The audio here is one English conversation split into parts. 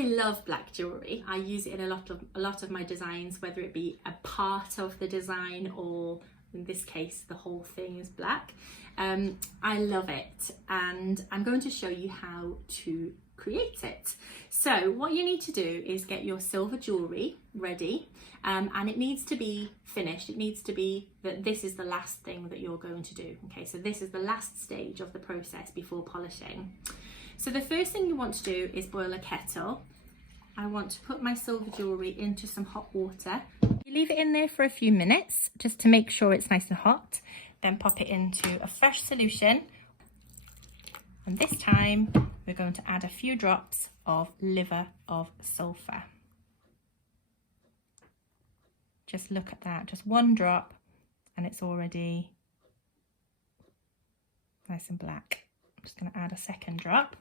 I love black jewellery. I use it in a lot of my designs, whether it be a part of the design or in this case the whole thing is black. I love it, and I'm going to show you how to create it. So what you need to do is get your silver jewellery ready, and it needs to be finished. It needs to be that this is the last thing that you're going to do. Okay, so this is the last stage of the process before polishing. So the first thing you want to do is boil a kettle. I want to put my silver jewellery into some hot water. You leave it in there for a few minutes just to make sure it's nice and hot. Then pop it into a fresh solution. And this time we're going to add a few drops of liver of sulphur. Just look at that, just one drop and it's already nice and black. I'm just going to add a second drop.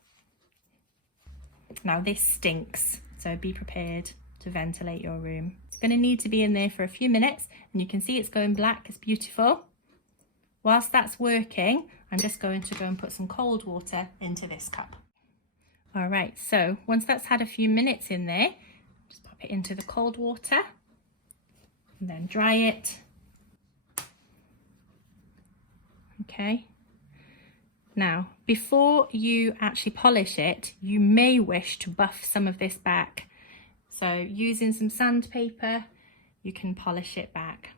Now this stinks, so be prepared to ventilate your room. It's going to need to be in there for a few minutes, and you can see it's going black. It's beautiful. Whilst that's working, I'm just going to go and put some cold water into this cup. All right, so once that's had a few minutes in there, just pop it into the cold water and then dry it. Okay. Now, before you actually polish it, you may wish to buff some of this back. So using some sandpaper, you can polish it back.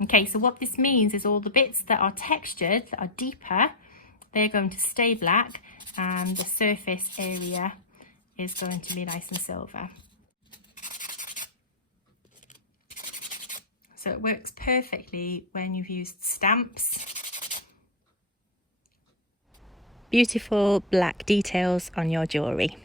Okay, so what this means is all the bits that are textured, that are deeper, they're going to stay black, and the surface area is going to be nice and silver. So it works perfectly when you've used stamps. Beautiful black details on your jewellery.